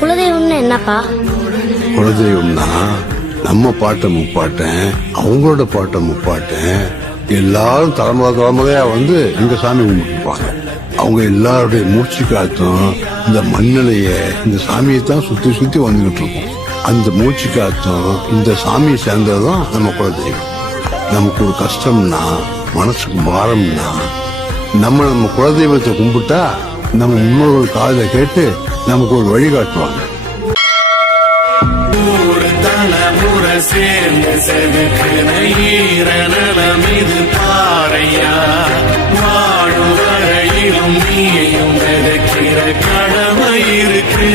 குலதெய்வம்னு என்னப்பா? குலதெய்வம்னா நம்ம பாட்டை முப்பாட்டேன், அவங்களோட பாட்டை முப்பாட்டேன் எல்லாரும் தலைமுறையா வந்து இந்த சாமி கும்பிட்டுருப்பாங்க. அவங்க எல்லாருடைய மூச்சு காத்தும் இந்த மண்ணிலைய இந்த சாமியை தான் சுத்தி சுத்தி வந்துகிட்டு இருக்கும். அந்த மூச்சு காத்தும் இந்த சாமியை சேர்ந்ததுதான் நம்ம குலதெய்வம். நமக்கு ஒரு கஷ்டம்னா, மனசுக்கு பாரம்னா, நம்ம குலதெய்வத்தை கும்பிட்டா நம்ம முன்னோர்கள் காதை கேட்டு நமக்கு ஒரு வழிகாட்டுவாங்க. சேர்ந்து செதுக்கின ஈரநலம் இது பாறையா, வாழும் வரையிலும் நீயும் விதைக்கிற கடமை இருக்கு.